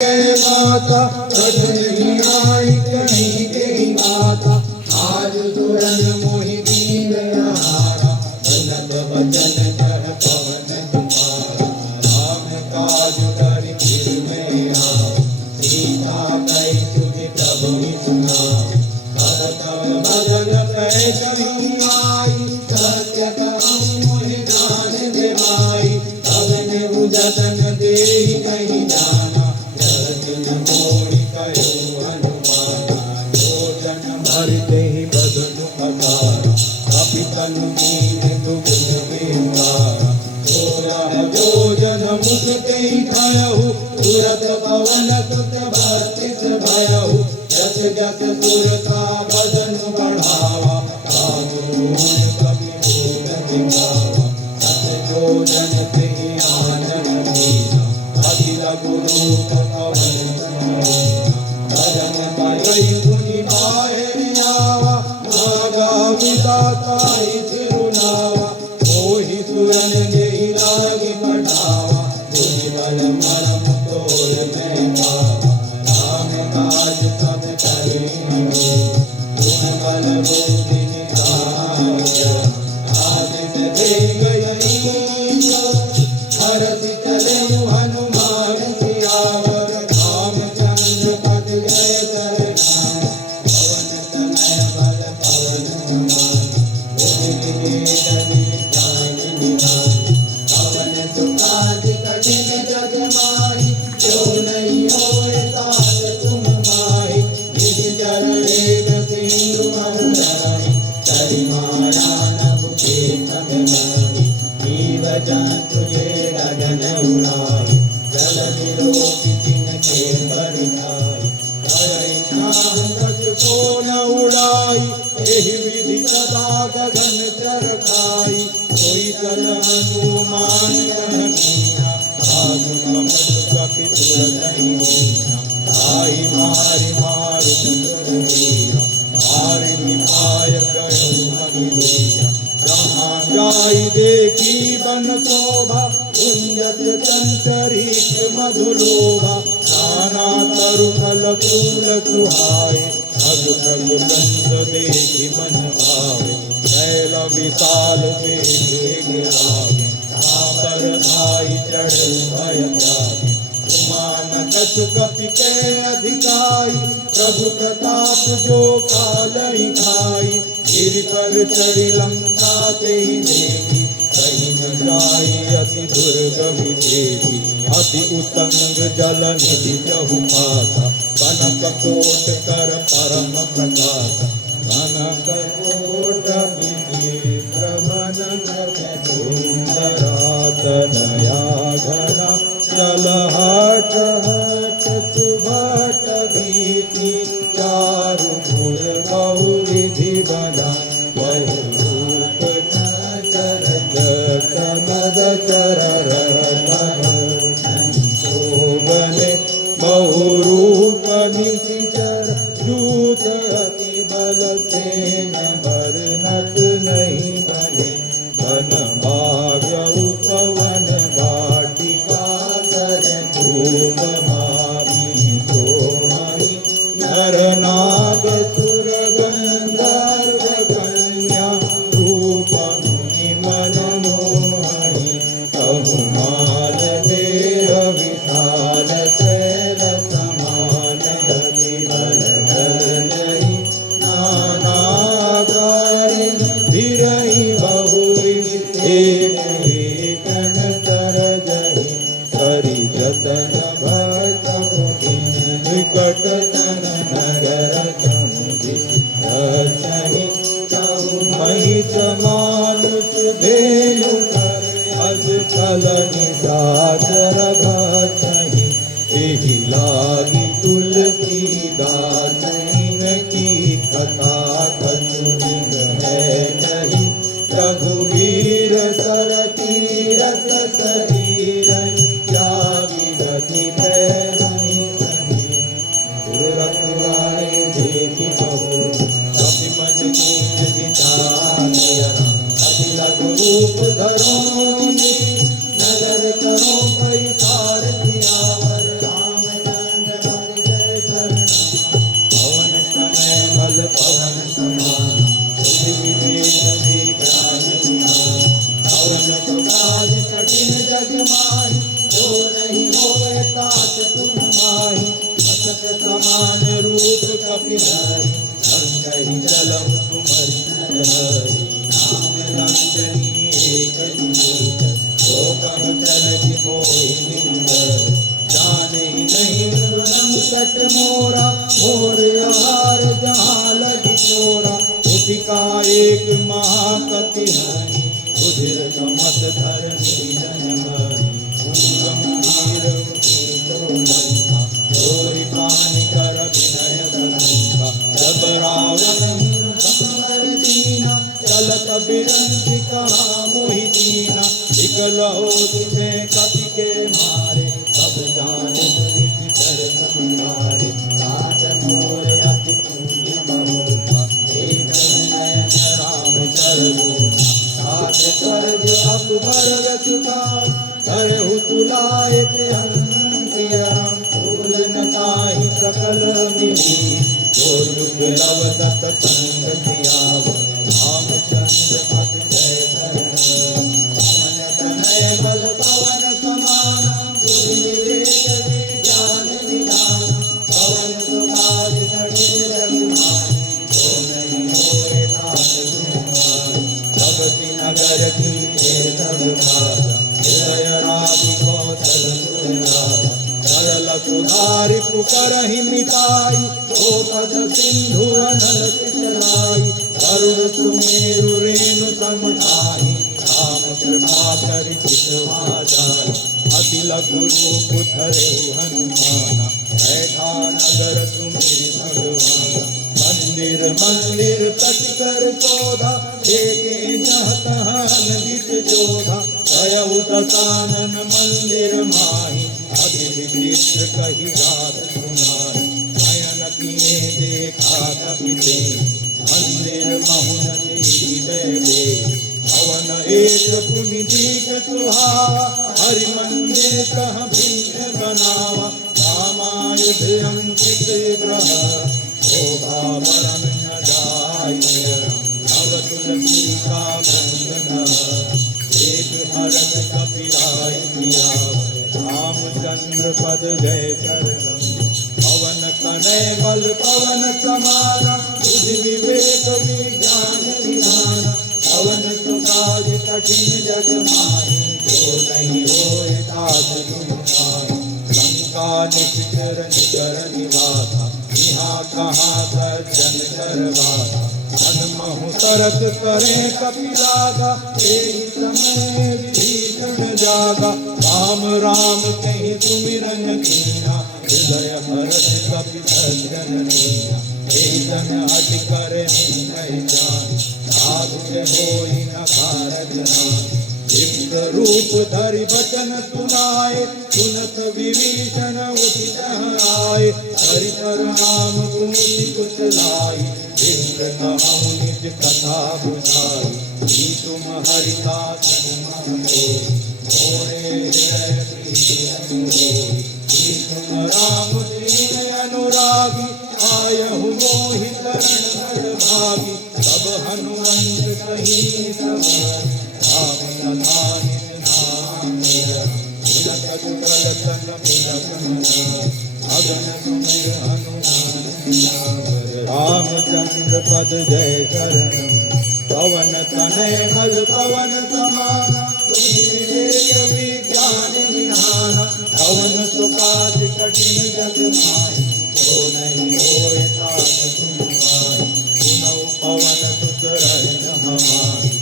माता नहीं आई कहीं तेरी माता आज तुरन मोहि दीन हारा बनत वचन कर पवन तुम्हारा राम काज कर फिर मैं आऊं सीता कही तुझे कब ही सुनाऊं करतब भजन कह कभी आई सत्य कहूं मोहि जान दे माई तब ने जतन दे कहीं जाना भरते ही बदन अकारा कपितन कीन दुगुन बेकारा 16 योजन मुख ते भयहु तुरत पवन सुत 32 भयहु जस जस सुरता बदन बढ़ावा कपि बोल दिखावा 7 योजन ते आनन कीना अखिल गुरु पवन भजन पाई मुनि बाहेर आवा मागामी दाताई तिरुनावा मोहि सुरन देहि लागी पठावा तुझि बल मरम तोल में पावा राम काज सब करे तुम बल बुद्धि निधाय आदित दे गई हरति चले हनुमान सियावर रामचंद्र पद जय सरनाम पवन तनय बल पवन समान बुद्धि विवेक विज्ञान निधान पवन सुखादि कठिन जग माहि जो नहीं होए काल तुम माहि निज जल वेग सिंधु महुराई तरि माया नभ केतन नाहि जीव जंतु जे गगन उड़ाई जल विलोकि तिनके बरताई करई छाह कछ को न उड़ाई एहि विधि सदा गगन चरखाई कोई चल हनुमान कहमीना आगु कमल कपि तुरत हीना आई मारि मारु चतुर वीरा मारि निभाय गयो भगिया जहाँ जाई देखी बन शोभा कुंजत चंचरीक मधुलोभा नाना तरु फल फूल सुहाए अग फल गंध देखी मन भावे कैल विशाल देखे आगे पर भाई चढ़े भय जागे मान कछु कपि के अधिकाई प्रभु प्रताप जो कालहि खाई गिरि पर चढ़ी लंका ते देखी कहीं न जाई अति दुर्गम देवी अति उतंग जल निधि जहु पासा कनक कोट कर परम प्रकाश कनक कोट विचित्र मनन सुंदरात नया घना चल हट हट सुभट भीति चारु गुण बहु विधि बना बहु रूप मद चर शोभने बहु रूप निचर दूत अति बल सेन बरनत नहीं बने बन भाग्य उपवन वाटिका कर धूप भावी सोमहि नर नाग सुर गंधर्व कन्या रूप मुनि मन मोहनि बहुमाल देह विशाल शैल समान यति बल धर नहीं नाना कारिन बिरहि बहुविध एक एकन कर जहि करि जतन भक्त निकट तन नगर समुझि दर्शनि कहु महिष मानुष धेनु अज कल निशाचर भक्षहि एहि लागी तुलसीदास की कथा कछु बिन है नहीं रघुवीर सर तीरथ शरीर त्यागी गति नहीं सही गुरुरत वाले देखी बहु कपि मन कीन विचार अति लघु रूप धरो नगर करो पैसार सियावर राम सुन माही असत समान रूप कपिधरि अंगहि जलम सुमरि हरि नाम रंजनी एक दूत लोकम चलति मोहि जाने नहीं संकट मोरा मोर आहार जहाँ लगी चोरा उठिका एक महाकति हरि उधिर चमत धरनी जनहरि गंभीर चोरी पानी कर विनय बंका जब रावण दीना चलत बिरंची कहा मोहि दीना विकल हो तुझे कति के मारे तब जान तुम्हारे साथ मोर अति पुण्य बहुता एक नयन राम चरणा साथ स्वर्ग अकबर रचुता करहु तुलाए अंकियम फूल नताहि सकल मिली जो युग लव दत्त संग दियाव रामचंद्र पद जय शरण पवन तनय बल पवन समान नगर की सरल सुधारि पुकरहि मिताई ओ पद सिंधु अनल चितलाई करुण सुमेरु रेणु समताहि राम कृपा करि चितवा जाय अति लघु रूप धरहु हनुमान बैठा नगर सुमिरि भगवान मंदिर मंदिर तट कर शोधा देखे जहत हनदित जोधा कयउ दसानन मंदिर माही अति विचित्र कही जात सुनाई नयन किए देखा कपिते मंदिर महुन दे भवन एक पुनि दीप सुहावा हरि मंदिर कह भिन्न बनावा रामायुध अंकित ग्रह शोभा बरन न जाय नव तुलसी का बंधन एक हरत कपिराय किया रामचंद्र पद जय चरणम पवन कनय बल पवन समाना बुद्धि विवेक विज्ञान विधान पवन सुकाज कठिन जग माहि जो नहीं होय ताज तुम्हारा लंका निश्चर निकर निवासा यहाँ कहाँ सज्जन करवाता हनुमहु तरस करे कपिलागा तेहि समय विभीषण जागा राम राम कहि सुमिरन कीना हृदय हरष कपि सज्जन लीना हे जन हट करे नहीं जान साधु के होई न भारत नाम दिव्य रूप धरि बचन सुनाए सुनत विभीषण उठित आए हरि नाम गुणि कुशलाई इंद्र नमु निज कथा बुझाई तुम हरिदास मोरे हृदय प्रिय तुम राम दीन अनुरागी आयहु मोहि शरण भागी तब हनुमंत कही सब राम नथानित नाम मेरा पुलक जुगल तन पुलक अगन सुमिर हनुमान रामचंद्र पद जय शरण पवन तनय बल पवन समाना विवेक विज्ञान विधान पवन सुकाज कठिन जग माहि जो नहीं होय ताज तुम्हारा सुनौ पवन सुत रहन हमारी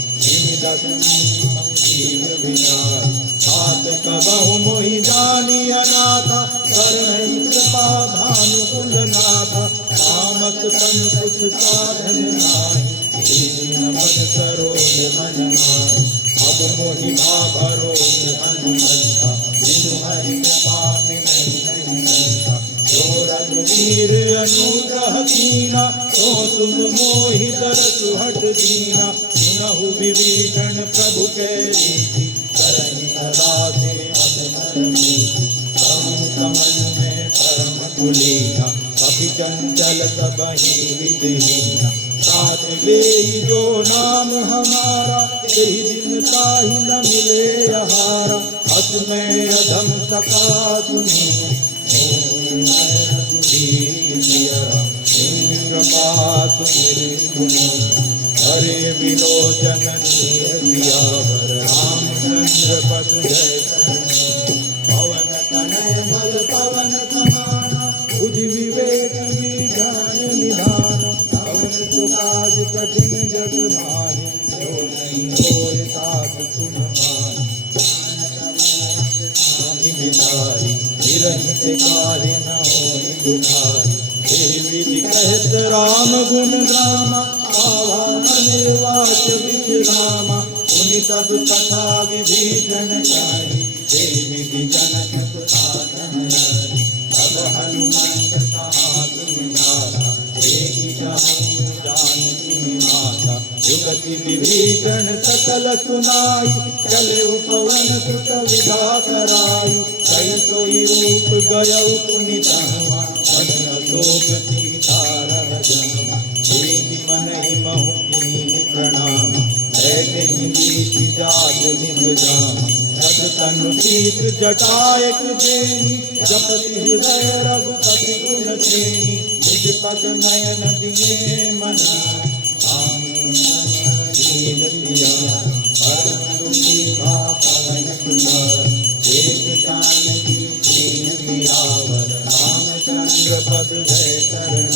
संजीव विनाश सात कबहु मोहि जानी अनाथा करुणहि कृपा भानुकुल नाथा कामक संकुच साधन नाहि दीन मन सरोज मन माहि अब मोहि भाभरोज हनुमंता बिनु हरि कृपा मिलहि नहीं संता जो रघुवीर अनुग्रह कीना तो तुम मोहि दरसु हट दीना सुनहु विभीषण प्रभु के रीति करहि अराधे अधर मीति कमन में परम कुलीना कपि चंचल सबहि विधिहीना साथ ले जो नाम हमारा यही दिन ताहि न मिले यहारा हस में अधम सका सुनी प्रिय विलोचन सियावर रामचंद्र पद जय शरण। पवन तनय बल पवन समाना बुद्धि विवेक विज्ञान निधान। पवन सुकाज कठिन जग माहि जो नहीं होय ताप तुम माहि। विचारी विरहित कार्य न होय दुखारी। विधि कहत राम गुण रामा पावा अनिर्वाच विश्रामा। उनि सब कथा विभीषण कहि देवी जनक सुताधन रहि। अब हनुमंत कहा तुम जाता देखि जाऊं जानकी माता। युगति विभीषण सकल सुनाई चले पवन सुत विदा कराई। कई सोई रूप गयौ पुनि तहवा अशोक सीता रह जन्मा। एक मन ही महु कीन्हि प्रणाम ऐसे ही बीच जात निज जामा। सब तनु सीत जटायक बेनी जपति हृदय रघुपति गुण सेनी। निज पद नयन दिए मना राम दीन दिया। परम दुखी था पवन कुमार एक जानकी दीन दियावर। रामचंद्र पद जय शरण।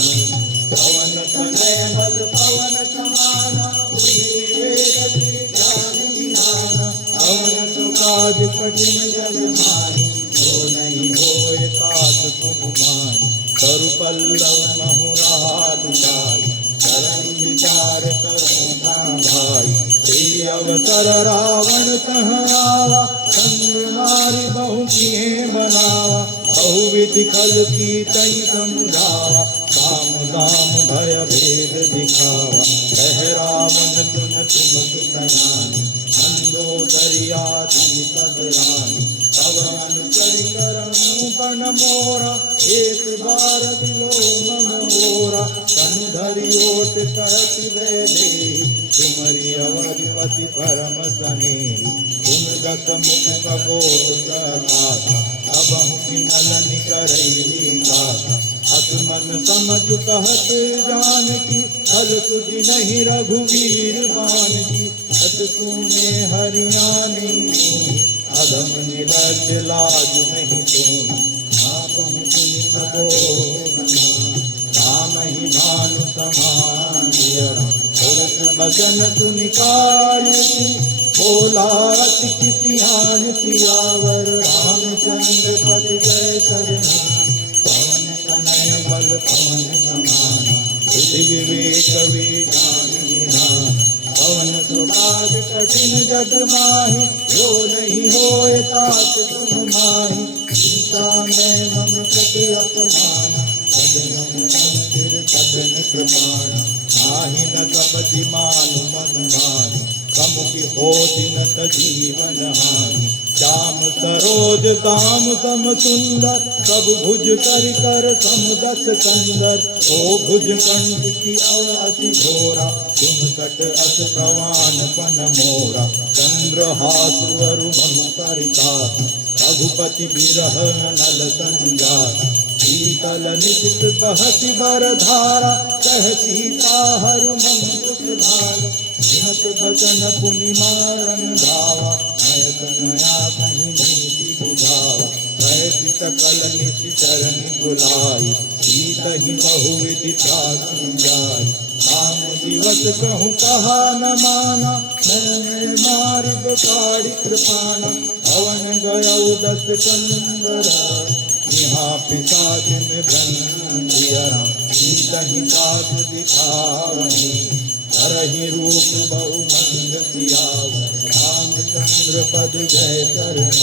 पवन तनय बल पवन समाना बुद्धि विवेक विज्ञान निधान। पवन सुकाज कठिन जग माहि जो नहीं होय तात तुम माहि। करु पल्लव महुरा लुटाई चरण विचार करो भाई। श्री अवसर रावण कह आवा संग नारी बहु किए बनावा। बहुविधि खल की तई समझावा काम दाम भय भेद दिखावा। कह रावण तुम सुतनानी मंदोदरिया दी पद रानी। तब अनुचरि करऊं पन मोरा एक बार विलोम मोरा। तनु धरि ओट कहत वे देहि तुमरि अवधिपति परम स्नेहि। तुम दस मुख कबोध कराता अबहु किनल निकरई गाथा। अस मन समझ कहत जानकी फल तुझ नहीं रघुवीर बानकी। अत तूने हरियाणी अधम निरज लाज नहीं तोहि। आपहु पुनि सबोध राम ही भानु समान। बचन तुनिकायति बोला अति किसिहान सियावर। रामचंद्र पद जय शरण। पवन तनय बल पवन समाना बुद्धि विवेक विज्ञान निधान। पवन सुकाज कठिन जग माहि जो नहीं होय तात तुम माहि। सीता मैं मम प्रति अपमाना सदन सिर सदन कृपाणा। नाही न कपति मानु मन मानि कमुखि होति न जीवन हानि। श्याम सरोज दाम सम सुंदर सब भुज कर सम दस कंदर। ओ भुज कंठ की अति घोरा तुम कट अस प्रवान पन मोरा। चंद्रहास वरु मम परिताप रघुपति बिरह नल संजात। शीतल निशित बहति बर धारा कह सीता हरु मम दुख धारा। हिमत बचन पुनि मारन धावा नयत नया कहीं नीति बुझावा। कैसी सकल निशि चरण बुलाई सीत ही बहुविधि जाई। राम दिवस कहूँ कहा न माना मैं मारि बकाड़ी कृपाना। भवन गयौ दस कंदरा यहाँ पिशाच में ब्रह्म सीता ही तात दिखावही। तरहि रूप बहु मंद सियावर। रामचंद्र पद जय शरण।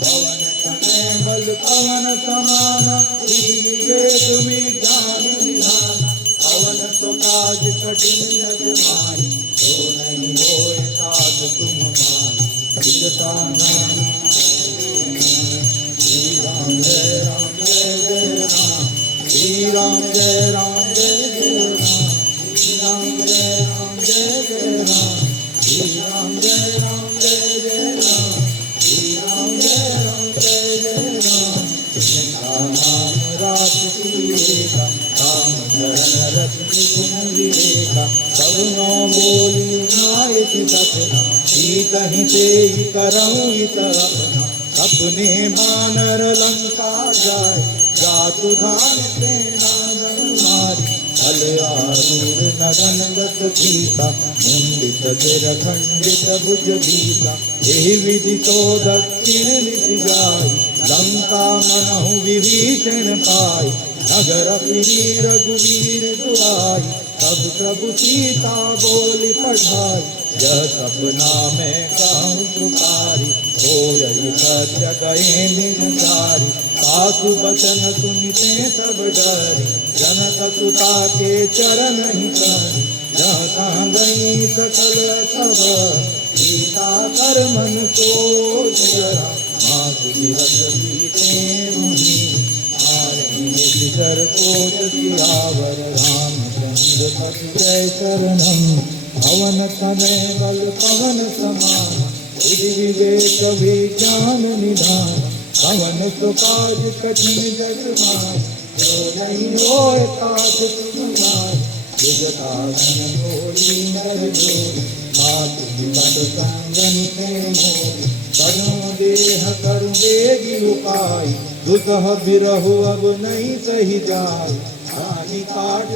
पवन तनय बल पवन समाना बुद्धि विवेक विज्ञान निधान। पवन सुकाज कठिन जग माहि जो नहीं होय तात तुम माहि। विदता नाम श्री राम जय राम जय जय राम। श्री राम जय राम जय जय राम। श्री राम जय राम जय जय राम। श्री राम जय राम जय जय राम। श्री राम जय राम जय जय राम। रात पीएगा, राम चरण रति गुण विवेका, तब नो बोली नायक सपना, सीत ही तेहि करऊँ इत अपना, अपने बानर लंका जाए, जातु धान सेना बन मारी, फल आरूढ़ नगन गत सीता, मुंडित सिर खंडित भुज गीता, एहि विधि तो दक्षिण दिशि जाई, लंका मनहु विभीषण पाई, नगर फिरी रघुवीर दुआई, तब प्रभु सीता बोली पठाई, यह सपना मैं कहूँ पुकारी, होयि सत्य कहे दिन सारी, सासु बचन सुनते सब डरी, जनक सुता के चरण ही परी, जहाँ तहाँ गई सकल तब, सीता कर मन को जरा, मात गिरत बीते मुनि, कर कोट सियावर रामचंद्र पति जय शरणम, पवन तनय बल पवन समान, बुद्धि विवेक विज्ञान निधान, पवन सुकाज कठिन जग माय, जो नहीं होय तात तुम्हार, जुगतासन होली नर जोरी, मातु पद संगन के मोरी, करूं देह करूं बेगी उपाय, दुसह बिरहु अब नहीं सही जाय, हानि काट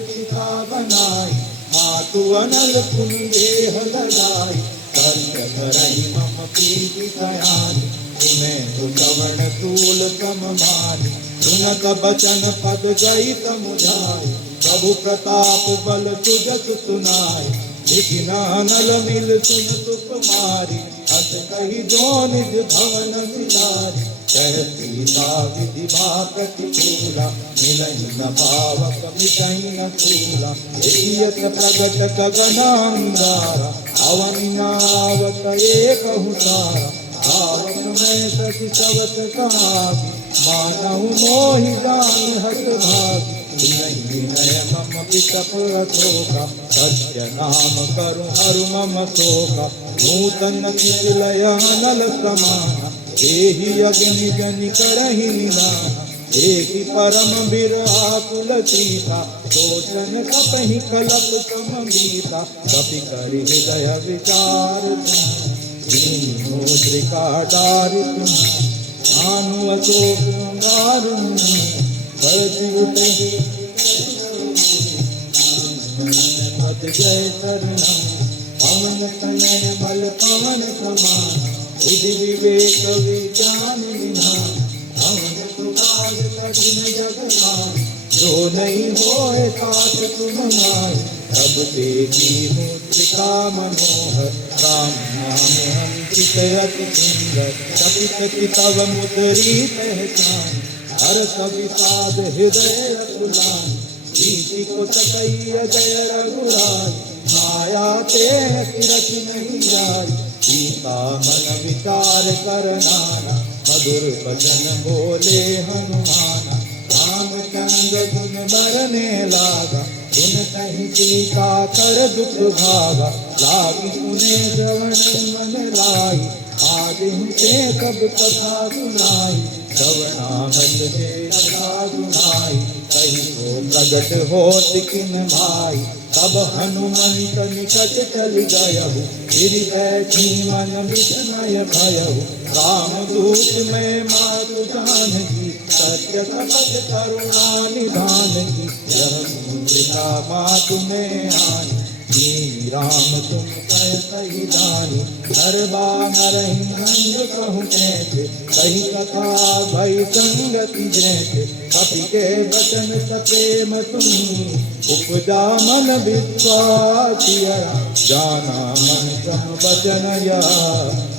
चिता बनाई, मातु अनल पुन देह लगाई, कर्म करई मम प्रीति कयानी, तुम्हें तो कवण तूल कम मानी, सुनत बचन पद गई समुझाई, प्रभु प्रताप बल तुजस सुनाई, लेकिन अनल मिल सुन सुख मारी, हस कही जो निज भवन सिधारी, कह सीता विधि भा प्रतिकूला, मिलहि न पावक मिटहि न चूला, एयत प्रगट गगनांगारा, अवनि नावत एकहु सारा, आवत मैं सखि सवत कागी, मानहु मोहि जान हठ भागी, नहीं विनय मम पितप अशोका, सत्य नाम करु हरु मम शोका, नूतन निलय नल समाना, एहि अग्नि जनि करहि निदाना, एहि परम बिरहा सीता, सोचन कपहि कलप सम गीता, कपि करि हृदय विचार दीन मुद्रिका डारि आनु अशोक दारुण, करति उठे पद जय शरणम, पवन तनय बल पवन समान, बुद्धि विवेक विज्ञान निधान, पवन सुकाज कठिन जग मान, जो नहीं होए तात तुम माय, तब देखी मुद्रिका मनोहर, राम नाम अंकित अति सुंदर, कपित तव मुद्री पहचान, हर सभी साध हृदय अतुलान, प्रीति को तकैय जय रघुराय, माया ते रखी नहीं जाय, सीता मन विचार कर नाना, मधुर वचन बोले हनुमाना, रामचंद्र गुण बरने लागा, सुन कहीं सीता कर दुख भागा, लागी सुने श्रवण मन लाई, आज उनसे कब कथा सुनाई, श्रवणामत से कथा सुनाई, कहीं वो प्रगट हो सिकिन भाई, तब हनुमंत निकट चल गयहु, हृदय मन विस्मय भयहु, रामदूत में मातु जानकी, सत्य कपट करुणा निधान की, यह मुद्रिका मातु में आनी, राम तुम कह सही दानी, नरबा नरहि नंद कहु कैसे, कही कथा भई संगति जैसे, कपि के वचन सप्रेम तुम्ही, उपजा मन विश्वासिया, जाना मन सम वचन या,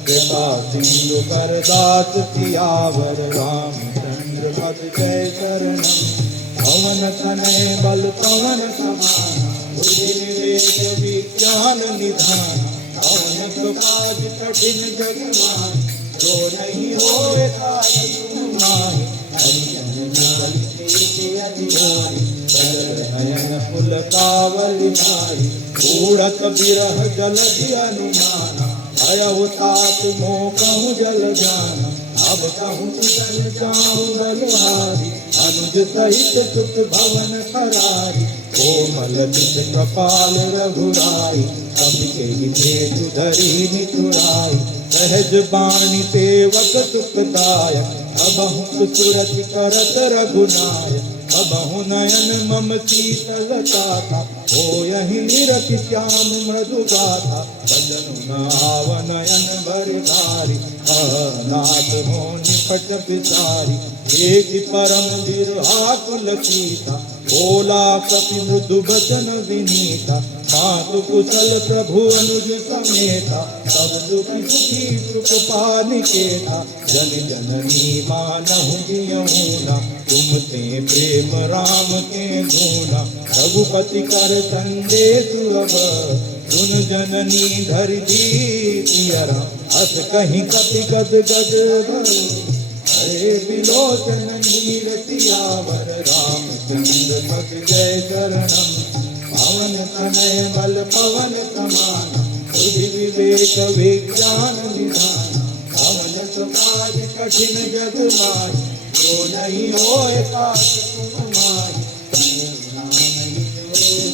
कृपा सिंधु कर दास सियावर, रामचंद्र पद जय शरणम, पवन तनय बल पवन समाना, बुद्धि विवेक विज्ञान निधान, पवन सुकाज कठिन जग मान, जो नहीं होए तात तुम माहि, हरिजन नाम प्रीति अधिकारी, सजल नयन फुल कावली भाई, उड़त बिरह जलधि अनुमाना, भयउ तात मोह कहूँ जल जाना, अब कहूँ जल जाऊँ बलहारी, अनुज निज सहित सुख भवन खरारी, कोमल चित कृपाल रघुराई, कवि के भेष धरि निठुराई, सहज बाणी सेवक सुखदायक, अबहु सुरति करत रघुनायक, अबहु नयन मम शीतलता था, हो यही निरति श्याम मृदु गाथा, भजन न आव नयन भर धारी, नाथ हो निकट बिचारी, एक परम विरहाकुल सीता, बोला कपि मृदु बचन विनीता, मातु कुशल प्रभु अनुज समेता, सब दुखी सुखी सुख पानिकेता, जन जननी मानहु जियहुना, तुम ते प्रेम राम के धूना, रघुपति कर संदेश अब, सुन जननी धरि दीपियरा, अस कहीं कपि गद गद भरो, हरे विलोचन नीर सियावर, रामचंद्र पद जय शरणम, पवन तनय बल पवन समान, बुद्धि विवेक विज्ञान निधान, पवन समाज कठिन जग माय, जो नहीं होए काश तुम माय,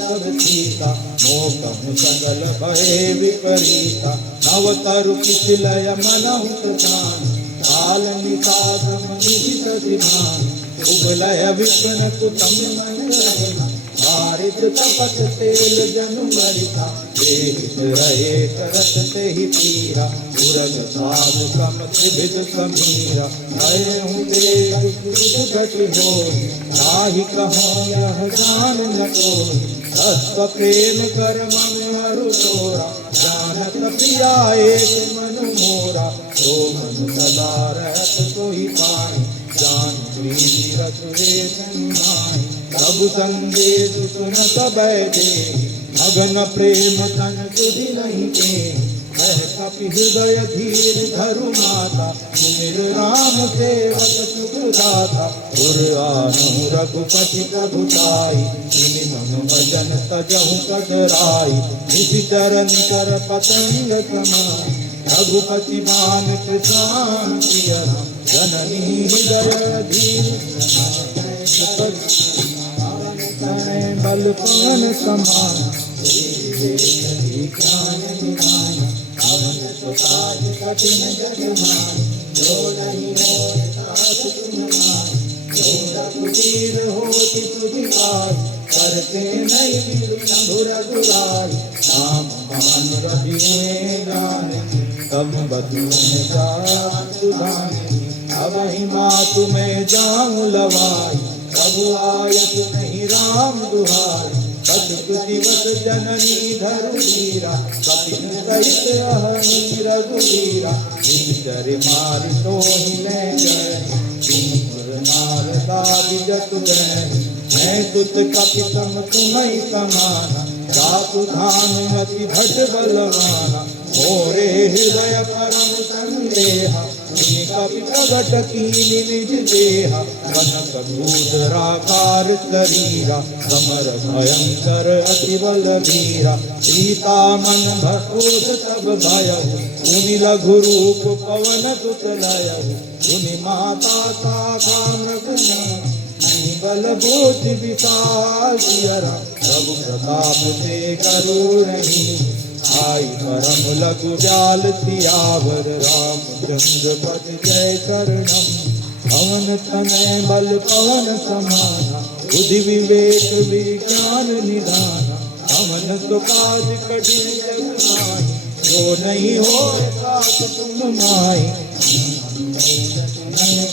सब सीता मोह सगल भय विपरीता, नव तरु किचलय मनहु प्रधान, काल निकासम निहित दिभान, उबलय विपन कुतम मन रहना, दारिद्र तपत तेल जनु मरिता, देहित रहे करत तेहि पीरा, उरग साधु कम त्रिभिद समीरा, भय हूँ देव सुगति होई, ताहि कहो यह जान न कोई, तत्व प्रेम कर मम हरु तोरा, जानत प्रिया एक मन मोरा, तो मन सदा रहत सोई पाई, जान प्रीति रसुरे संभाई, प्रभु संदेश सुन सबय दे, मगन प्रेम तन सुधि नहीं के, कह कपि हृदय धीर धरु माता, मेर राम सेवक सुख दाता, उर आनु रघुपति प्रभुताई, तिनि मम भजन तजहु कदराई, निधि चरण कर पतंग समाई, रघुपति बान कृष्ण प्रियरा, जननी हृदय धीर बल पवन समान, कठिन जग मान, जो नहीं होए तास तुम मान, जो रघुवीर होति तुझि पास, करते नहीं शंभु रघुराई, राम मान रघुए गाने, तब बधु में जाया सुधाने, अब ही मातु में जाऊं लवाई, प्रभु आयत नहीं राम दुहाई, दिवस जननी धरु वीरा, कपिन सहित अहनी रघुवीरा, चर मारि सोहि ले गए, नारदा विजत गए, मैं तुत कपि सम तुम्हि समाना, जातु धान अति भट बलवाना, मोरे हृदय परम संदेहा, कपि प्रगट कीनि निज देहा, कनक भूधराकार शरीरा, समर भयंकर अति बल धीरा, सीता मन भकोष सब भयहु, मुनि लघु रूप पवन सुत लयहु, सुनि माता शाखा मृगनाथ, बल बुद्धि विशाल सियरा, प्रभु प्रताप से करुणहि, आई परम लघु व्याल सियावर, रामचंद्र पद जय शरणम, पवन तनय बल पवन समाना, बुद्धि विवेक विज्ञान निधाना, अमन सुकाज कठिन जग माही, जो नहीं होए तास तुम माही,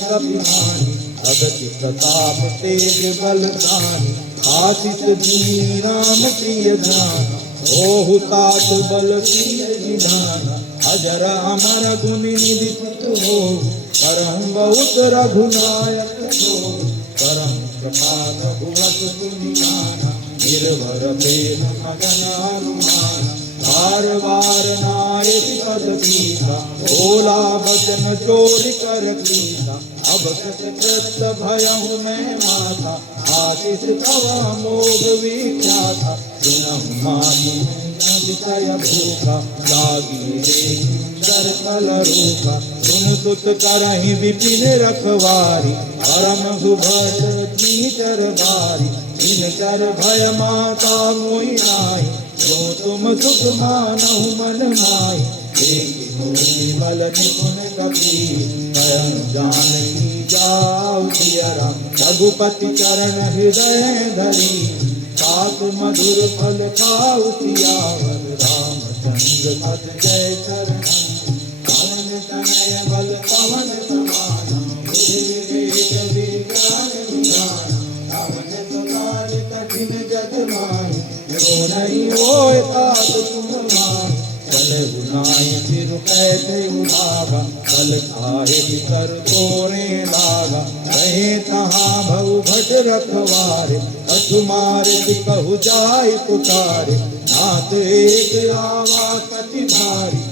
कपिमानी, अगति प्रताप तेज बल दानी, आशीष दीनी राम प्रिय ध्यान, ओहु तात बल कीन निधाना, अजर अमर गुण निधि हो, करहु बहुत रघुनायक हो, करहु कृपा रघुवत गुणगाना, निर्भर प्रेम मगन हनुमान, बार बार नायक पद पीता, बोला बचन चोरी कर पीता, अब सत भयहु मैं माता, आशीष तव मोघ विख्याता, सुनहु मानु अतिशय भूखा, लागी सुंदर कल रूपा। सुन सुत करहि विपिन रखवारी, परम सुभट नीचर बारी। इनकर भय माता मोहि नाहि, जो तुम सुख मानहु मन माहि। एक मोहि बल निपुण कपि, परम जानकी जाऊ सिया राम। रघुपति चरण हृदय धरी, सात मधुर फल खाऊ सियावर। रामचंद्र पद जय चरण, पवन तनय बल पवन समाना। बुद्धि विवेक विज्ञान विधान, पवन सुकाल कठिन जग माहि। जो नहीं होय तात तुम माहि, चल बुनाई सिर कैसे उठावा। कल खाए कर तोरे लागा, रहे तहाँ भव भट रखवारे। कछु मार कहु जाय पुकारे, नाथ एक आवा कति भारी।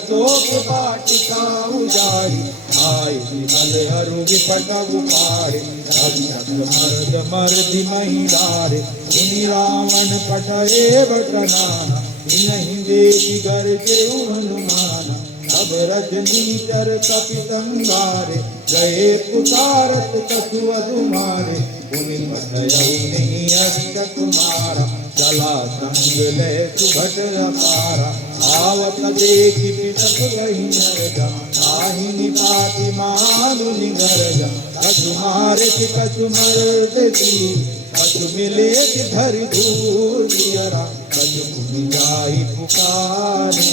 तोप बाटिका उजारी, आय बल हरु विपट उपारे। मर्द मर्द महिलारे, सुनि रावण पठए बटनाना। नहीं देखी घर के हनुमाना, अब रजनी चर कपि संगारे। गए पुकारत कछु अधुमारे, पुनि पठयउ नहीं अष्ट कुमारा। चला संग ले सुभट अपारा, आवत देखि पितप गहि नरजा। ताहि निपाति मानु निगरजा, कछु मारत कछु मरत दी। कछु मिले धरि धूर दियरा, कछु भूमि जाहि पुकारे।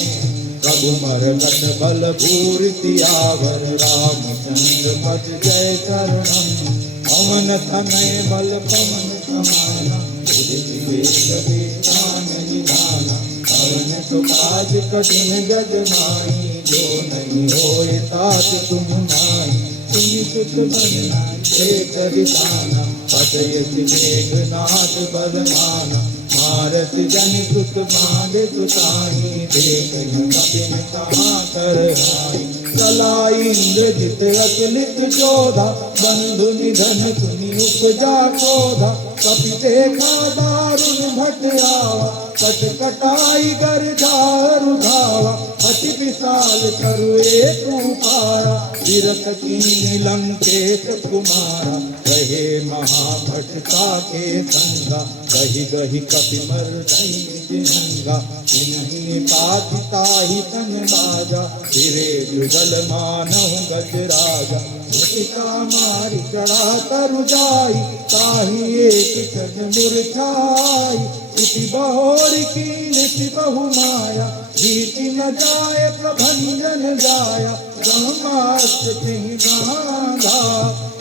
प्रभु मरकट बल भूर सियावर, रामचंद्र पद जय चरणम। पवन तनय बल पवन समाना, बुद्धि विवेक विज्ञान निधाना। पवन सुकाज कठिन जग माहि, जो नहीं होय तात तुम माहि। सुनि सुत बन शेख दिखाना, पतयति मेघनाथ बलवाना। मारत जन सुत बांध सुताहि, देखहि कपिन कहाँ कर आई। कला इंद्रजित अतुलित जोधा, बंधु निधन सुनि उपजा क्रोधा। कपि देखा दारुण भट आवा, कट कटाई गर दारु धावा। अति विशाल करु एक उपाया, विरत कीन लंकेश कुमारा। कहे महाभट के संगा, गहि गहि कपि मर्दई जिनंगा। इन्हीं पाति ताहि तन बाजा, फिरे जुगल मानहु गज राजा। मुतिका मारि चढ़ा तरु जाई, ताहि एक क्षण मूर्छाई। उति बहोरी कीन बहु माया, जीति न जाय प्रभंजन जाया। ब्रह्मास्त्र तिहि बांधा,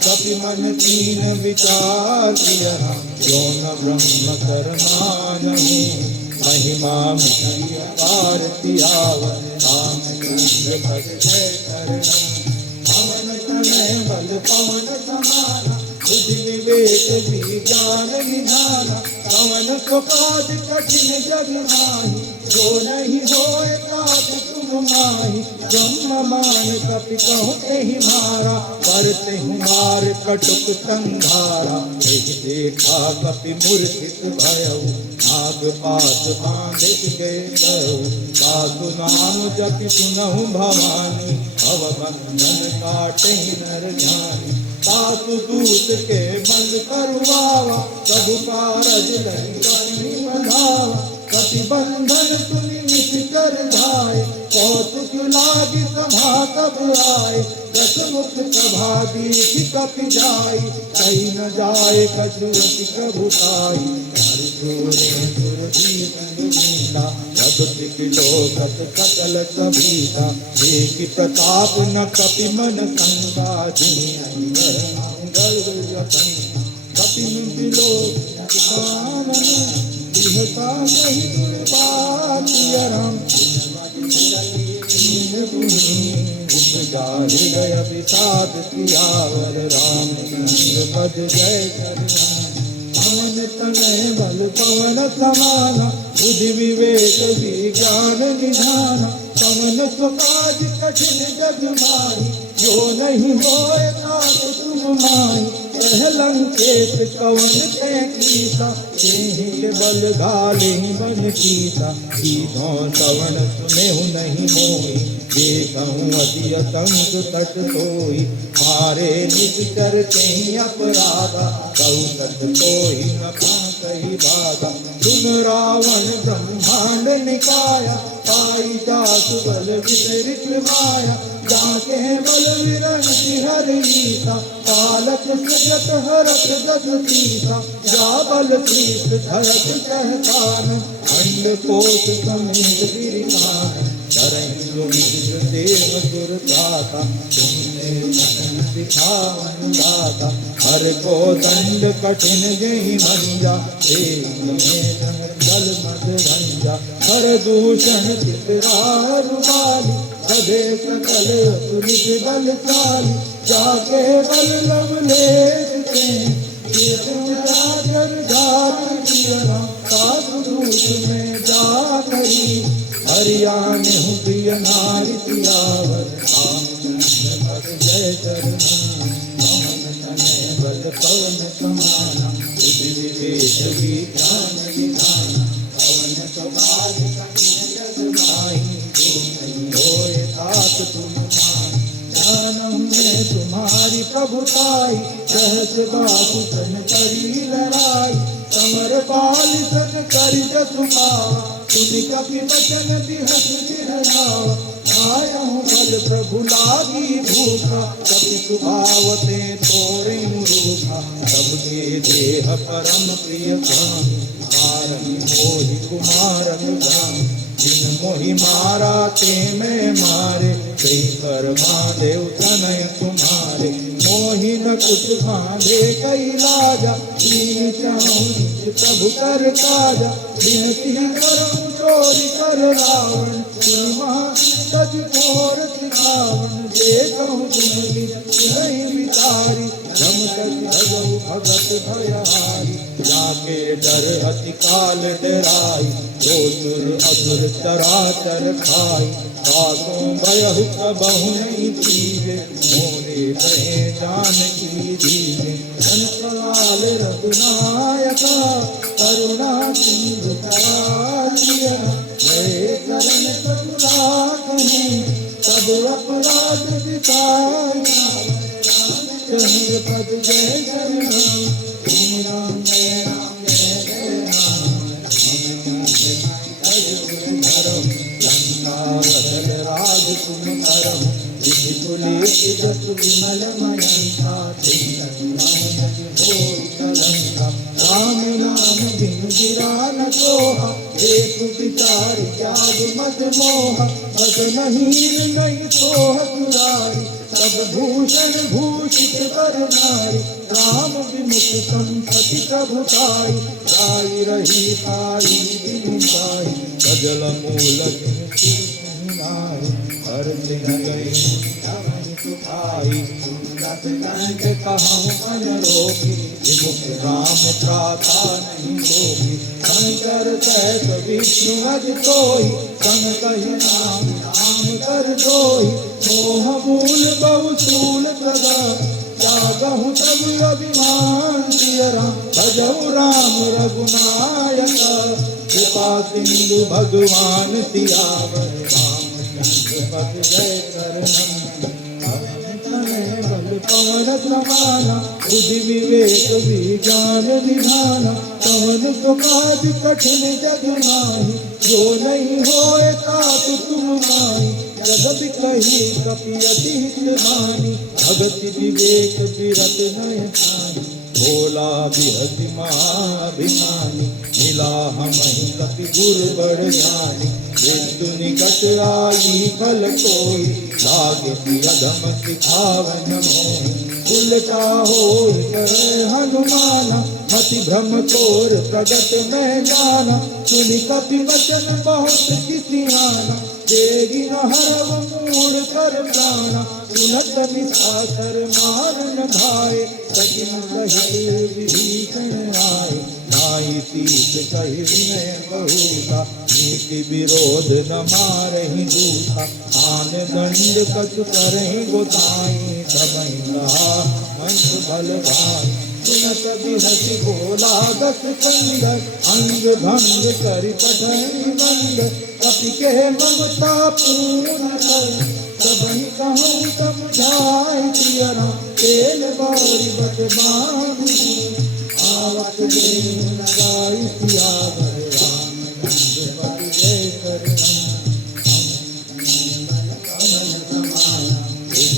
कपि मन कीन विचार किया। जो न ब्रह्म कर मानहु, महिमा मिहि अपार सियावर। रामचंद्र पद जय चरणम, पवन तनय बल पवन समाना। बुद्धि विवेक विज्ञान निधाना, पवन सुकाज कठिन जग माहि। जो नहीं होय तात तुम माहि, ब्रह्म मान कपि कहु तेहि मारा। पर तेहु मार कटुक संघारा, एहि देखा कपि मूर्छित भयउ। नागपाश बांधित गेलउ, साधु नाम जपि सुनहु भवानी। भव बंधन काटहि नर ध्यानी, सासु दूत के बंद करवावा। प्रभु कारज लहि कपि बंधावा, कपि बंधन सुनि नित कर धाय। कौतुक लागी सभा तब आए, दस मुख सभा दीखि कपि जाय। कही न जाय कछु अति प्रभुताई, हरि जोरे सुरभीमन मीता। जगति किलोकत सकल सभीता, देखि प्रताप न कपि मन संगा। जिनि अंगर मंगल रतन, कपि मिलो कामन। दिहता कहि गुण बातिया राम, उपजा हृदय विषाद सियावर। रामचंद्र पद जय चरणम, पवन तनय बल पवन समाना। बुद्धि विवेक विज्ञान निधाना, पवन सुकाज कठिन जग माहि। जो नहीं होय तात तुम माहि, लंकेश कवन ते कीसा तेहि बल घाले बन कीसा सीधो सवन सुनेहु नहीं मोहि देखहु अति अतंक तट सोई मारे निकर ते अपराधा कहु सत कोई न कही बाधा तुम रावण ब्रह्मांड निकाया पाई जासु बल वितरित माया जाके बल विरंति हर ईसा पालक सजत हरत दस सीसा जा बल शीस धरत सहतान अंड कोश समेत गिरिकान करहिलो मिश्र देव सुर प्राता तुमने कथन सिखावन दाता हर को दंड कठिन जहि मंजा जल मद रंजा हर दूषण चित्रारुमाली सदे सकल पुरुष बलशाली जाके बल लवलेश जागर जात किया साधुदूत में जा करी हरियाणे हूँ प्रिय नारी सियावर जय चरण बल पवन समाना बुद्धि विवेक विज्ञान विधान पवन स्वभाव होए तात तुम जानम में तुम्हारी प्रभुताई सहस बाबू सन करी लड़ाई कमर पाल सन करी जसुमावा तुम कपि वचन बिहस गिरनावा आया हूँ बल प्रभु लागी भूखा कपि सुभावते तोरे रूखा सबके देह परम प्रिय स्वामी मारन मोहि कुमारन गामी जिन मोहि मारा ते मैं मारे कई कर बांधे तनय तुम्हारे मोहि न कुछ बांधे कई लाजा तीन चाहूं प्रभु कर काजा बिनती करम चोरी कर रावण सीमा सज घोर सिखावन देखहु तुमरी नहीं विचारी जम कछ भजऊ भगत भयहारी जाके डर अति काल डराई जो सुर असुर चराचर खाई कासों भयहु कबहु नहीं थीवे मोरे कहे जानकी दीवे संतलाल रघुनायका करुणा सिंधु करालिया जय करण करुणाकहि सब अपराध दिखाया चंद्र पद जय शरण राम जय राम जय जय राम धर्म लंकावल राज तुम करम विधि पुलिस जसु विमल मयंका राम नाम बिनु गिरा न कोहा एक विचार त्याग मत मोहा मत नहीं नहीं सोह तुरारी सब भूषण भूषित कर नारी राम विमुख संपत्ति प्रभुताई गाई रही तारी दिन गाई सजल मूल हर दिन गई सुखाई कंठ कहूँ मन रोगी विमुख राम प्राता नहीं होगी शंकर कहत विष्णु अज कोई संग कहि नाम नाम कर जोई मोह मूल बहुशूल सदा त्यागहु तब अभिमान सियरा भजऊ राम रघुनायक कृपा सिंधु भगवान सियावर रामचंद्र पद जय करणम बल पवन समाना बुद्धि विवेक विज्ञान विधाना पवन तो काज कठिन जग माही जो नहीं होए तात तुम माही जगत कही कपि अति हित मानी भगति विवेक विरत नय पानी भोला बिहति महाभिमानी मिला हमहि कपि गुर बड़ ज्ञानी मृत्यु निकट आई फल कोई लागे अधम सिखावन मोहि उलटा होई करे हनुमाना मति भ्रम तोर प्रगट में जाना सुनि कपि वचन बहुत किसियाना देगी न हरव मूढ़ कर प्राणा सुनत निशाचर मारन धाये सकिन सहित विभीषण आए माई सीत कही विनय बहुता, नीति विरोध न मारहि दूता, आन दंड कछु करहि गोसाई, सबहि रहा मंत्र बल भाई। सुनत बिहसि बोला दस कंदर, अंग भंग करि पठहि नंद, कपि के ममता पूर्ण कर, सबहि कहूँ समझाई सिया राम, तेल बारी बत बांधि, आवत देहु लगाई सियावर रामचंद्र जय कर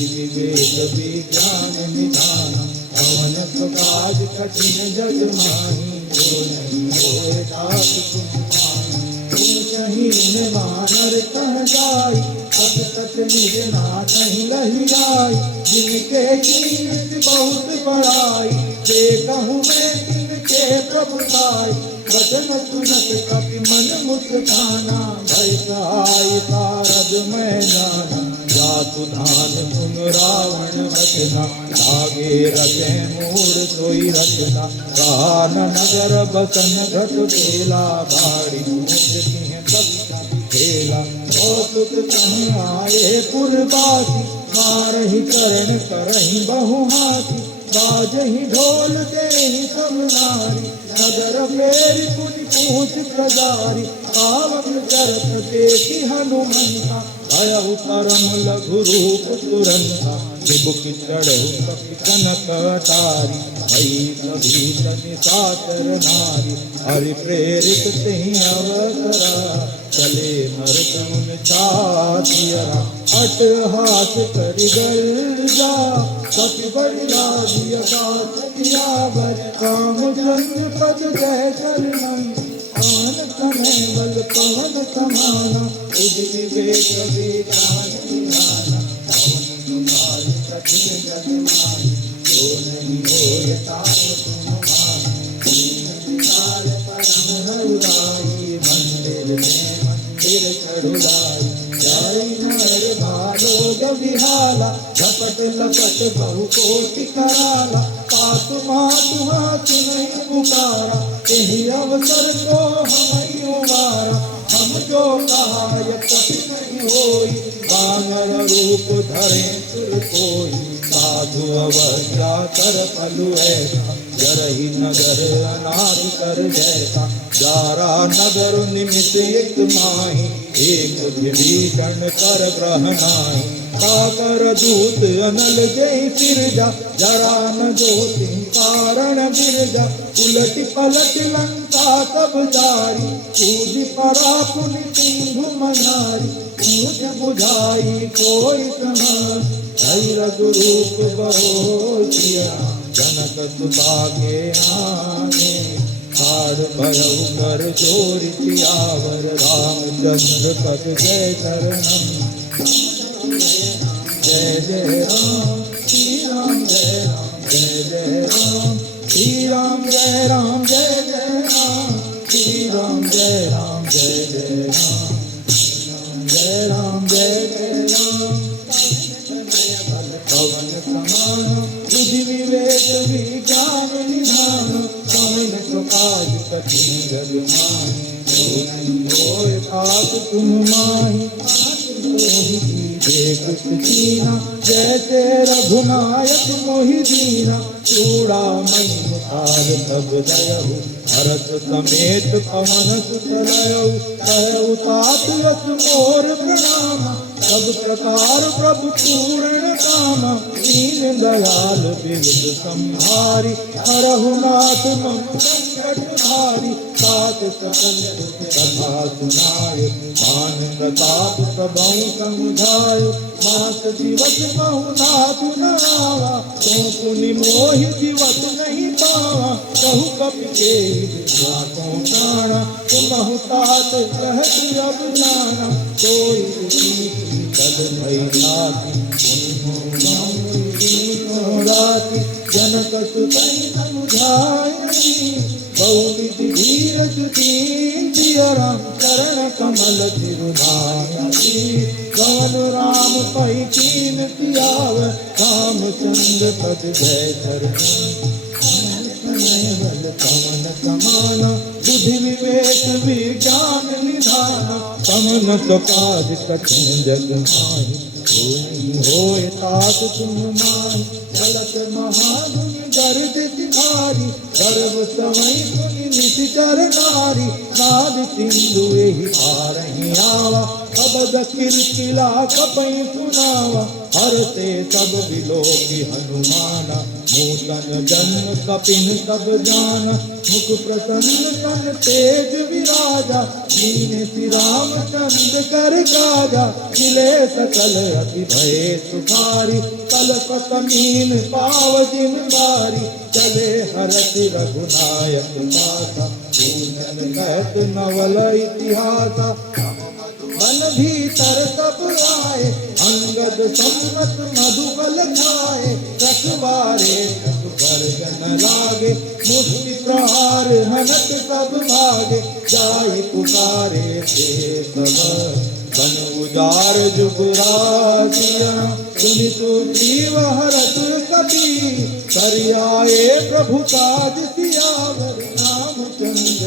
विवेक विज्ञान निधान, पवन प्रकाश कठिन जग माही, जो नहीं होए दास तुम हीन मानर कह जाई, तब तक निज नाथ नहीं लही आई, जिनके कीमत बहुत बड़ाई, देखहूँ मैं इनके प्रभुताई, वचन सुनत कपि मन मुस्काना, भय सहाय सारद मैं जाना, जातु धान सुन रावण वचना, लागे रखे मूड सोई रचना, कहा न नगर बसन घट तेला, बाड़ी मुझ खेला, पुत कहीं आए पुरवासी, मारहि करण करहि बहु हाथी, बाजहि ढोल देहि सब नारी, नगर फेरि पुनि पूछ प्रजारी, पावन करत देखि हनुमंता, भयउ परम लघु रूप तुरंता, चिबुक चढ़हु कपि कनक अटारी, भई भीत निशाचर नारी, हरि प्रेरित तेहि अवसरा, चले मरदुन छातियरा, अटहास करि गर्जा, कपि बड़ि लागिय गात दियावर, रामचंद्र पद जय चरणम, आन समय बल पवन समाना, बुध विवेक विज्ञान निधाना, पवन कुमार कठिन जग माही, जो नहीं होय ताप तुम माही, दीन विशाल परम रघुराई, मंदिर में मंदिर चढ़ुराई, जय नर भालोग विहाला, झपट लपट बहु कोटि कराला, पातु मातु हाथ नहीं पुकारा, यही अवसर को हमें उबारा, हम जो कहाय कपि नहीं होई, बानर रूप धरे सुर कोई, साधु अवज्ञा कर पलु ऐसा, जरहि नगर अनाथ कर जैसा, जारा नगर निमित्त एक माही, एक विभीषण कर ग्रह नाही, साकर दूत अनल जय सिरजा, जरा न ज्योति कारण गिरजा, उलट पलट लंका सब जारी, कूद परा पुनि सिंधु मनारी, मुझ बुझाई कोई समान, हरि रघुरूप बहोतिया, जनक सुता के आने, हार भयउ कर जोर सियावर, रामचंद्र पद जय चरणम, जय जय राम श्री राम जय राम, जय जय राम श्री राम जय राम, जय जय राम श्री राम जय राम, जय जय राम जय राम, जय जय राम, पवन समान बुद्धि विवेक विज्ञान निधान, पवन प्रकाश कठिन जग माही, जो नहीं होय पाप तुम माही, कुछ कीना जैसे रघुनायक मोहि दीना, चूड़ामणि मुखार तब दयहु, भरत समेत पवन सुत लयहु, कहु तात यस मोर प्रणाम, सब प्रकार प्रभु पूर्ण काम, दीन दयाल विबुध संहारी, हरहु नाथ मम संकट हारी, सात सकल कथा सुनाय, मान प्रताप सबहु समुझाय, मास दिवस महु नाथ न आवा, तो पुनि मोहि दिवस नहीं पावा, कहु कपि के विद्वासों प्राणा, तुमहु तात कहत अब जाना, कोई कल भई नाथि, राति जनक सुतई समुझाई, बहुविधि धीरज दीन दिया राम, चरण कमल तिरुभाई, कौन राम पै कीन पियाव, रामचंद्र पद जय चरण, बल पवन समाना, जमत काज कठिन जग माहि, कोई होए तात तुम माहि। चलत महागुण गर्द तिहारी, गर्भ समय सुनि निश्चर नारी। नाद सिंधु एहि पारहि आवा, शबद किलकिला कपहि सुनावा। हरते सब बिलोकी हनुमाना, नूतन जन्म कपिन सब जाना। मुख प्रसन्न तन तेज विराजा, दीन श्री रामचंद्र कर काजा। खिले सकल अति भय सुखारी, कल मीन पाव दिन बारी। चले हरत रघुनायक पासा, पूनन कहत नवल इतिहासा। मन भीतर सब आए, अंगद सम्मत मधुबल खाए। रखवारे गर्जन लागे, मुष्टि प्रहार हनत सब भागे। जाहि पुकारे ते सब, बन उजार जुगराजिया। सुनि सुग्रीव हरत कपि, करियाए प्रभु काज सियावर। रामचंद्र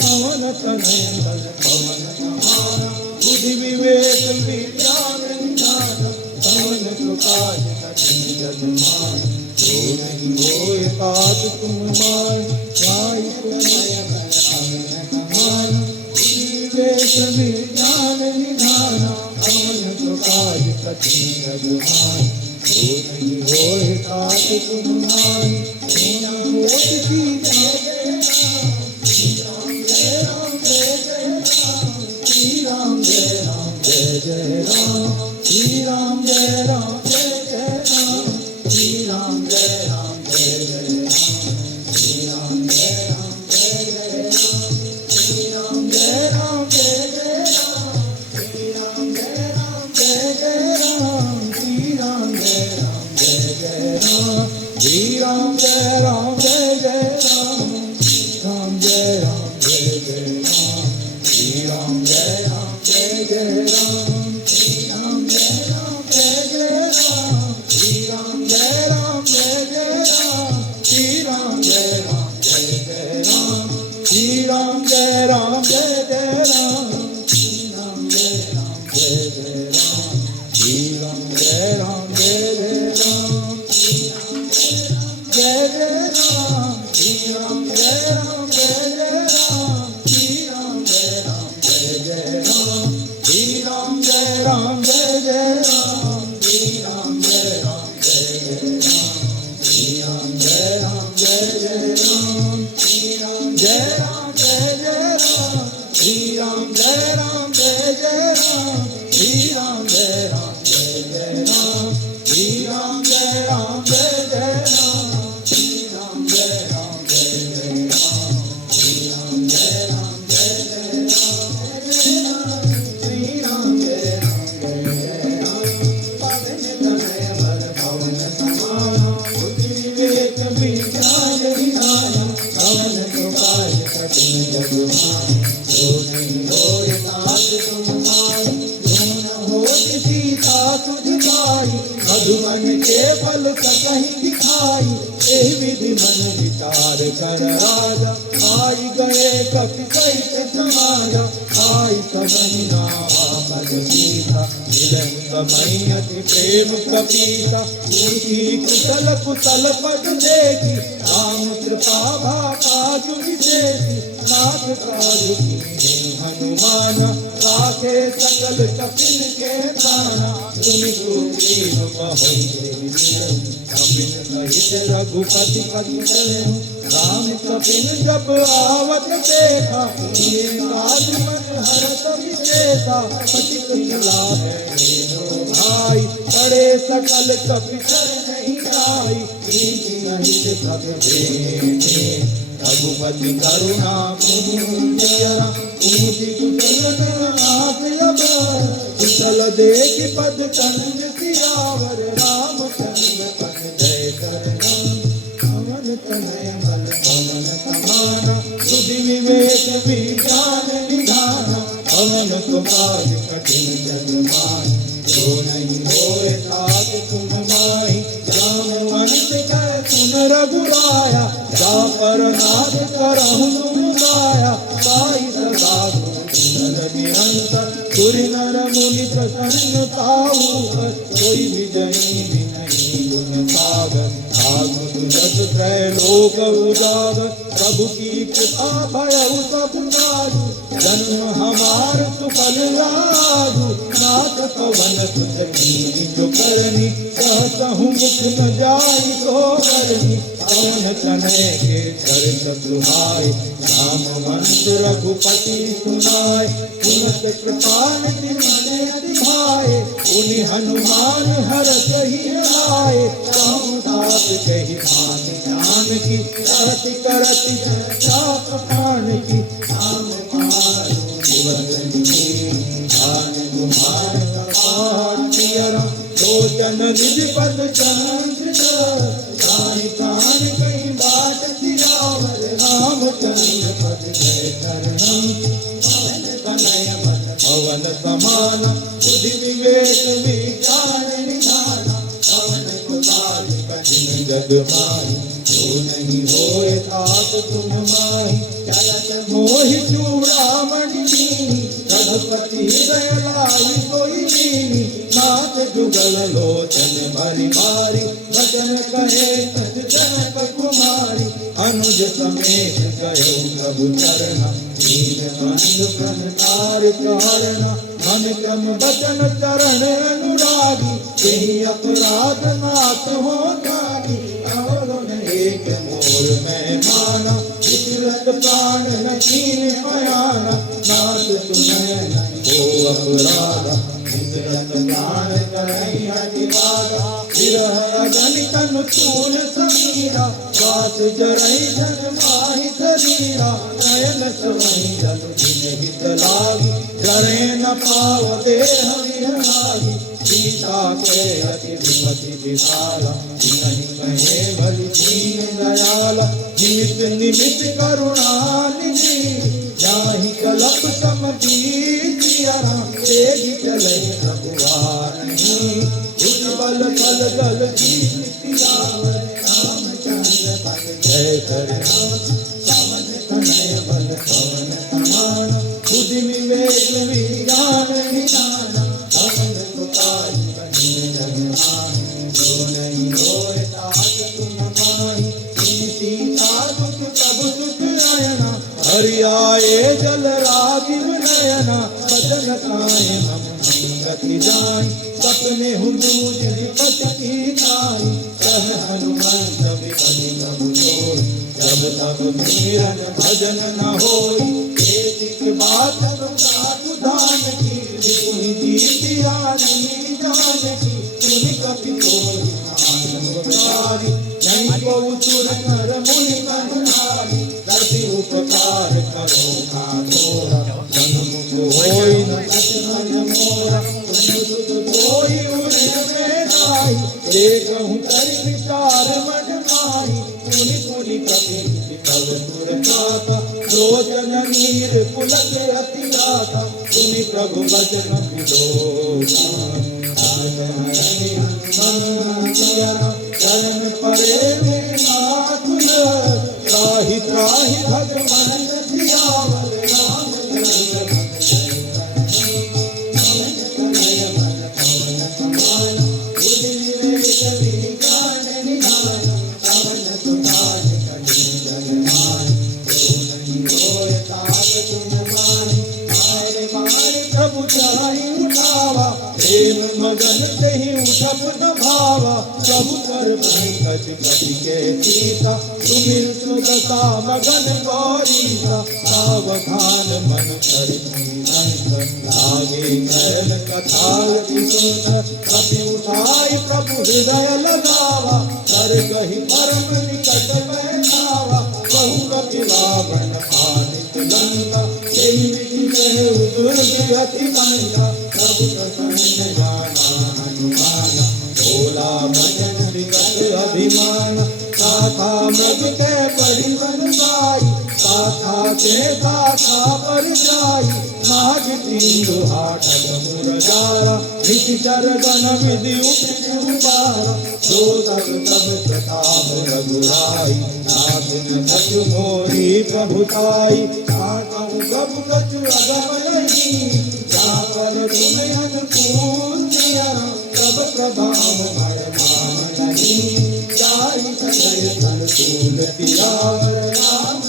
पवन तनय बल पवन समाना। बुद्धि विवेक विज्ञान निधान, पवन प्रकाश कठिन जग माहि। जो नहीं होए तात तुम माहि, जाहि तुम्हय बल विवेक विज्ञान निधान। पवन प्रकाश कठिन जग माहि, जो नहीं होए तात तुम माहि। बिना होत सीता जय राम जय राम, श्री राम जय राम जय जय राम। श्री राम जय राम जय जय राम, श्री राम जय राम जय जय राम। श्री राम जय राम जय जय राम, श्री राम जय राम जय जय राम। श्री राम जय राम जय जय राम, श्री राम जय राम जय जय राम। श्री राम जय राम जय जय राम, राम जय राम जय जय राम। श्री राम जय राम जय जय राम, श्री राम जय राम जय जय राम। श्री राम जय राम जय जय राम, श्री राम जय राम जय जय राम। श्री राम जय राम जय जय राम, श्री राम जय राम जय जय राम। श्री राम जय राम जय जय राम, श्री राम जय राम जय जय राम। श्री राम जय राम जय जय राम, श्री राम जय राम जय जय राम। श्री राम जय राम जय जय राम, श्री राम जय राम जय जय राम। श्री राम जय राम जय जय राम, श्री राम जय राम जय जय राम। श्री राम जय राम जय जय राम, श्री राम जय राम जय जय राम। श्री राम जय राम जय जय राम, श्री राम जय राम जय जय राम। श्री राम जय राम जय जय राम, जय राम। श्री राम जय राम जय जय राम। पवन तनय बल पवन समाना, बुद्धि विवेक विज्ञान विधाना। पवन प्रकाश कठिन जग माहि, जो नहीं होए तात तुम माहि। जो न होत सीता तुझ पाई, मधुबन के फल सकहि दिखाई। एहि विधि मन विचार कर राजा, आई गए कपि कैसे समाजा। आई सबहि नावा पद सीता, मिलहि समय अति प्रेम कपीसा। पूछी कुशल कुशल पद देखी, राम कृपा भाजु विशेषी। नाथ काज कीन्हे हनुमाना, राखे सकल कपिन के ताना। सुनि सुग्रीव बहै कपिन सहित रघुपति पति चले। राम कपिन जब आवत देखा, ये काज मन हरत विशेषा। पति कुशला भाई, पड़े सकल कपि नहीं आई। नहीं सब देखे, रघुपति करुणा पूंजरा। पूजी कुशल नाथ अबर, कुशल देख पद कंज सियावर। रामचंद्र पद जय कर पवन तनय बल पवन समाना। बुद्धि विवेक विज्ञान निधाना, पवन प्रकाश कठिन जग माहि। जो नहीं होए तात तुम माहि, जामवंत कह सुन रघुराया। जा पर नाथ करहु तुम गाया, साई सदा अन्न ताऊ पर, कोई भी जनी भी नहीं गुण सागर। आगुन जस त्रैलोक उजागर, प्रभु की कृपा भयउ सब काजू। जन्म हमार सुफल लागू, नाथ पवन सुत कीनी जो करनी। कहतहु मुख न जाई तो करनी, पवन तनय के कर सुहाय। राम मंत्र रघुपति सुनाय, सुनत कृपा निधि मन अति भाए। उनि हनुमान हरष ही आए, राम दास कहि भाति जान की। करति करति चाप कान की, राम मारो जीवन की। भान कुमार कपाट पियरा, लोचन निज पद चंद्र। साई प्राण कहीं बाट सियावर, रामचंद्र पद जय चरणम। पवन तनय मन पवन समान, बुद्धि विवेक विज्ञान निधान। पवन कुमार कठिन जग माही, जो नहीं होए तात तुम माही। चलत मोहि चूड़ामणि कीनी, रघुपति हृदय लाई कोई कीनी। नाथ जुगल लोचन भरि भारी, भजन कहे सच जनक कुमारी। अनुज समेत गयो प्रभु चरण, दीन बंधु प्रणतार कारण। मन क्रम वचन चरण अनुरागी, यही अपराध नाथ हो त्यागी। अवगुण एक मोर मैं माना, विचरत प्राण न कीन पयाना। नाथ सुनय को अपराधा, विचरत प्राण करई अति बाधा। विरह अगनि तनु तूल समीरा, वास जरई जन माहि शरीरा। नयन स्वहि जनु जिन हित लागी, करे न पाव देह विहरागी। सीता के अति विमति विशाला, नहीं कहे भली दीन दयाला। निमित निमित करुणा निधि, जाहि कलप सम दीजियरा। तेज चले प्रभुवारणी, उज्ज्वल फल गल जीत सियावर। रामचंद्र पद जय करनाथ, पवन तनय बल पवन समान। बुद्धि विवेक विज्ञान निधान, पवन कुमार कठिन जग माही। जो नहीं होए तात तुम माही, सीता दुख प्रभु सुख नयना। हरि आए जल राजीव नयना, बदन काए हम गति जाई। सपने हुजूर विपति की ताई, कह हनुमंत विपति प्रभु सोई। जब तब मीरन भजन न होई, एक बात साधु दान की। तुहि जीति रानी जान की, तुनि कपि कोई नारी। नहीं को चुर कर मुनि कन्हारी, करती उपकार करो ठाकुरा। जन्म होई न कछुन मोरा, तुम सुत कोई उर में नाई। देखहु करि विचार मन माही, पुनि पुनि कपि तव सुर काता। लोचन नीर पुलक अति गाथा, तुनि प्रभु वचन विलोका। चरण परे नाथुल, त्राहि त्राहि भगवान सियावर। रामचंद्र पद जय करनाथ, पवन तनय बल पवन समान। बुद्धि विवेक विज्ञान निधान, पवन कुमार कठिन जग माही। जो नहीं होए तात तुम माही, मारे मारे प्रभु चढ़ाई उठावा। प्रेम मगन तेहि उठप न भावा, प्रभु कर पंकज कपि के सीता। सुमिर सुदशा मगन गौरीसा, सावधान मन कर लागे कैल कथा अति सुंदर। कपि उठाई प्रभु हृदय लगावा, कर कहि परम निकट बैठावा। बहु कपि रावण आदित लंका, तेहि विधि कहे दुर्ग अति मंदा। प्रभु प्रसन्न जाना हनुमाना, भोला भजन विगत अभिमान। गाथा मृग के परिवन गाई, गाथा के गाथा पर जाई नाग सिंधु हाटक मुरगारा निश्चर गण विधि उपचारा जो तब प्रताप रघुराई नागिन कछु मोरी प्रभुताई आतहु प्रभु कछु अगम नहीं जाकर तुम अनुकूल किया तब प्रभाव भय मान नहीं चारि सकल अनुकूल किया राम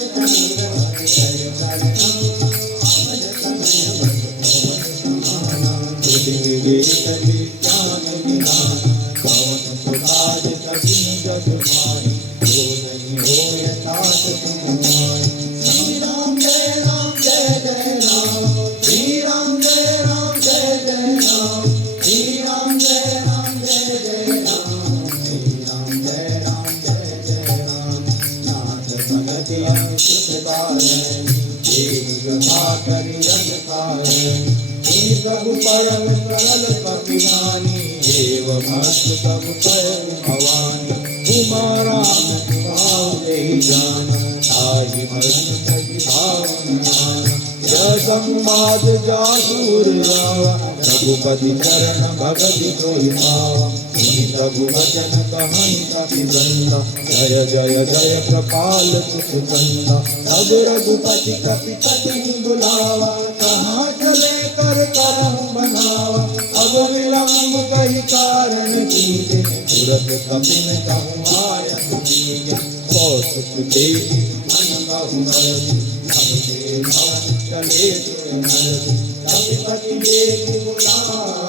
प्रभु परम सरल पतिवानी एवं हस्त सब परम भवानी तुम्हारा जान आई भक्त भावना जय संवाद जासूर रावा रघुपति चरण भगति कोई पावा रघु वचन कहन कपि बंदा जय जय जय कृपाल सुख कंदा तब रघुपति कपि कति बुलावा कहाँ चले कर करम बनावा अब विलम्ब कही कारण कीजे तुरत कपिन कहूँ आयत कीजे कौतुक देखि मन कहूँ हरति भवन चले रघुपति देखि बुलाए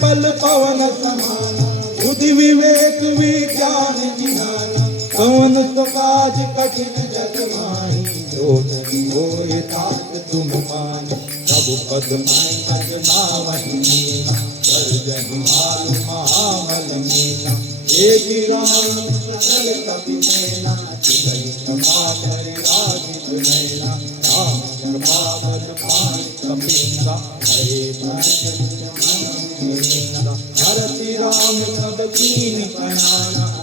बल पवन समाना बुद्धि विवेक विज्ञान निधाना पवन तो काज कठिन जग माही जो नहीं होए तात तुम माने सब पद मैं नावहि मीना कर जहि मालु महामल मीना एक राम सकल कपि सेना चितहि समाधरि राजित नैना राम कृपावल पानि कपिंगा हरे हरति राम सब कीन कनाना